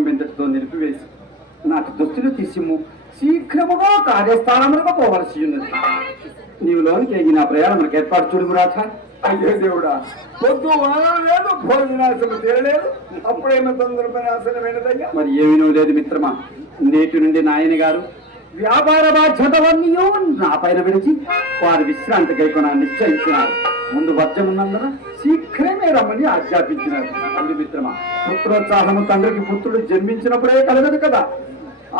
వెంతటితో నిలిపివేసి నాకు దుస్తులు తీసిము శీఘ్రముగా కార్యస్థానములకు పోవలసి ఉన్నది నీవు లోనికి ఎగి నా ప్రయాణములకు ఏర్పాటు చూడు రాధ అయ్యో దేవుడా పొద్దు వానం లేదు భోజనాశనం తీరలేదు అప్పుడేమో తొందరపైన ఆసనమైనదయ్యా మరి ఏమీ లేదు మిత్రమా నేటి నుండి నాయన గారు వ్యాపార బాధ్యతలన్నీ నా పైన విడిచి వారి విశ్రాంతి కైకొన నిశ్చయించినారు ముందు వర్జమున్నందున శీఘ్రమే రమ్మని ఆజ్ఞాపించినారు. తండ్రి మిత్రమ పుత్రోత్సాహము తండ్రికి పుత్రుడు జన్మించినప్పుడే కలగదు కదా.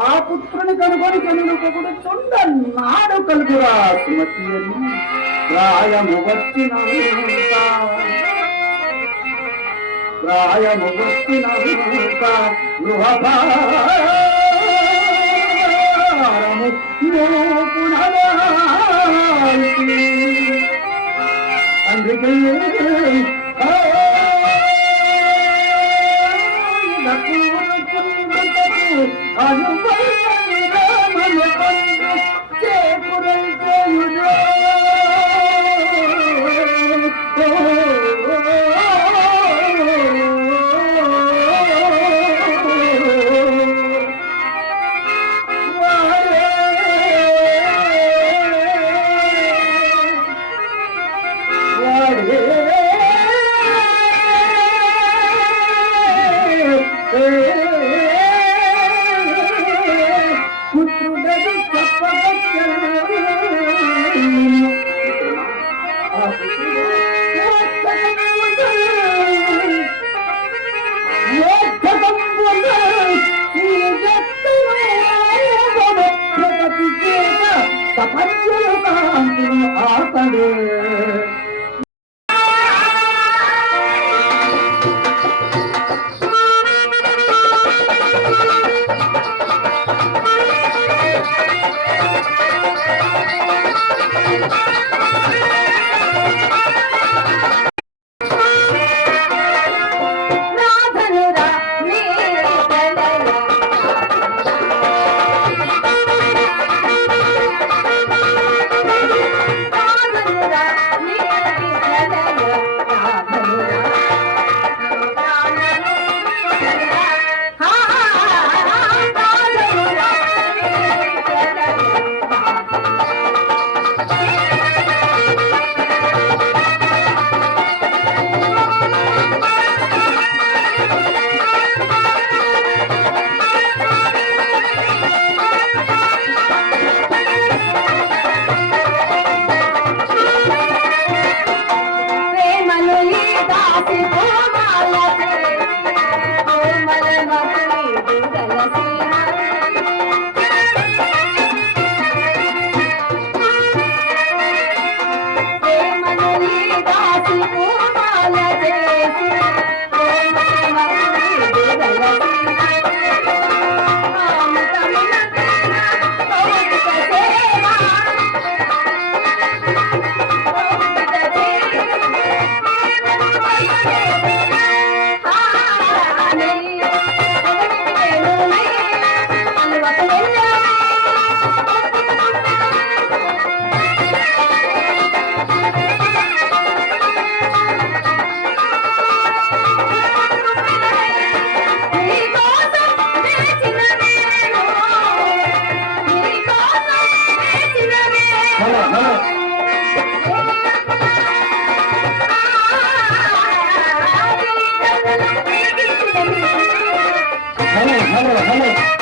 ఆ పుత్రుని కనుగొని కనుగొకడు చుండ నాడు కలుగురా సుమతి అని ప్రాయము వచ్చిన ప్రాయము వచ్చిన గృహభారము அன்பு பாடு ஹலோ ஹலோ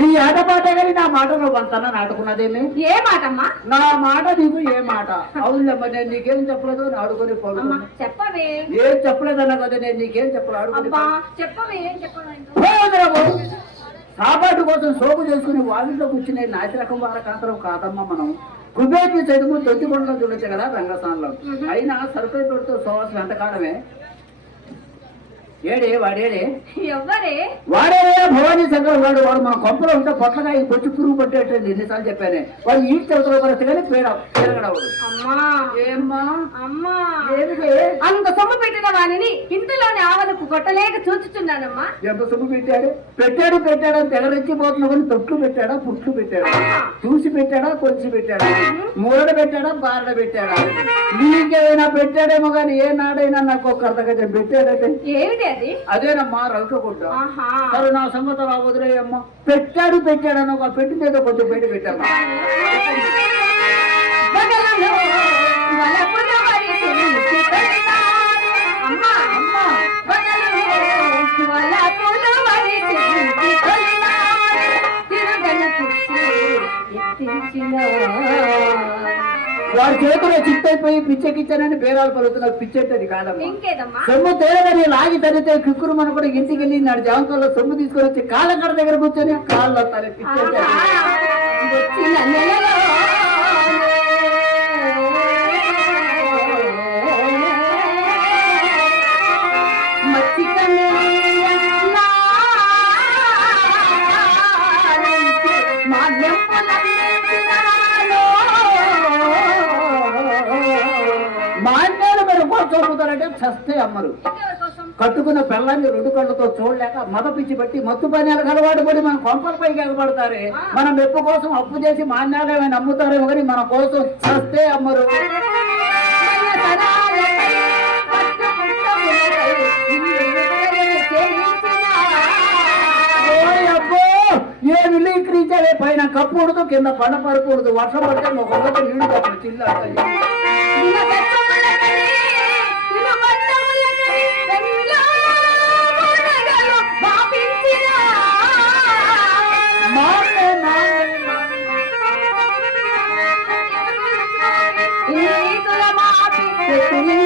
నీ ఆటపాట గారి నా మాటలో వంతన నాటుకున్నదేమి? ఏ మాటమ్మా? నా మాట నీకు ఏ మాట? అవునులేమ్మా నేను నీకేం చెప్పలేదు ఆడుకొని పడుకున్నా చెప్పవే. ఏం చెప్పలేదన్నా కదా నేను నీకేం చెప్పలేదు చెప్పవే ఏం చెప్పలేదు. సాపాటు కోసం సోపు చేసుకుని వాళ్ళలో కూర్చునే నాసిరకం వారకాంతరం కాదమ్మా మనం. కుబేకి చదువు దొద్దికొండలో చూడొచ్చు కదా రంగస్థానంలో. అయినా సరుకులు పెడుతూ సోవాసం ఎంతకాలమే ఏడే వాడేడే? ఎవ్వరే? వాడేడే భవానీ శంకర్ వాడు వాడు మన కొంపలో ఉంటే పొట్టగా ఈ బొచ్చు పురుగు పట్టేటండి ఎన్నిసార్లు చెప్పానే? వాడు ఈ చదువుతున్న పరిస్థితి కానీ పేడ పేరగడవడు అమ్మా. ఏమ్మా? అమ్మా. ఏమిటి? అంత సొమ్ము పెట్టిన వాణిని ఇంతలోని ఆవలకు కొట్టలేక చూచుచున్నానమ్మా. ఎంత సొమ్ము పెట్టాడు? పెట్టాడు పెట్టాడు అని తెగరెచ్చిపోతున్నా కానీ తొట్లు పెట్టాడా పుట్లు పెట్టాడా? చూసి పెట్టాడా కొలిసి పెట్టాడా? మూరడ పెట్టాడా బారడ పెట్టాడా? నీకేమైనా పెట్టాడేమో కానీ ఏ నాడైనా నాకు ఒక అర్ధగజం పెట్టాడంటే. ఏమిటి? అది? అదేనమ్మా ఆహా. సరే నా సంగతి రా వదిలేయమ్మా. పెట్టాడు పెట్టాడని ఒక పెట్టి మీద కొంచెం పెట్టి వలపుల వరి చేతిలో చిత్తైపోయి పిచ్చెకిచ్చానని బేరాలు పలుకుతున్నారు. పిచ్చెట్టది కాదమ్మా. సొమ్ము తేలని లాగి తరితే కిక్కురు మన కూడా ఇంటికి వెళ్ళి నాడు జాంకంలో సొమ్ము తీసుకొని వచ్చి కాళ్ళ కడ దగ్గర కూర్చొని కాళ్ళలో తల పిచ్చెట్టాడు చస్తే కట్టుకున్న పిల్లాన్ని రెండు కళ్ళతో చూడలేక మద పిచ్చి పెట్టి మత్తు పని అలవాటు పడి మన కొంపలపైకి ఎగబడతారే. మన మెప్పు కోసం అప్పు చేసి మాన్యాలు నమ్ముతారేమో కానీ మన కోసం చస్తే అమ్మరు. మన తరాలపై పట్టుకుంటములకై ఇల్లు ముక్కలే పైన కప్పకూడదు కింద పడ పడకూడదు వర్షం పడితే మొక్కలతో నీళ్ళు తప్పదు Thank you.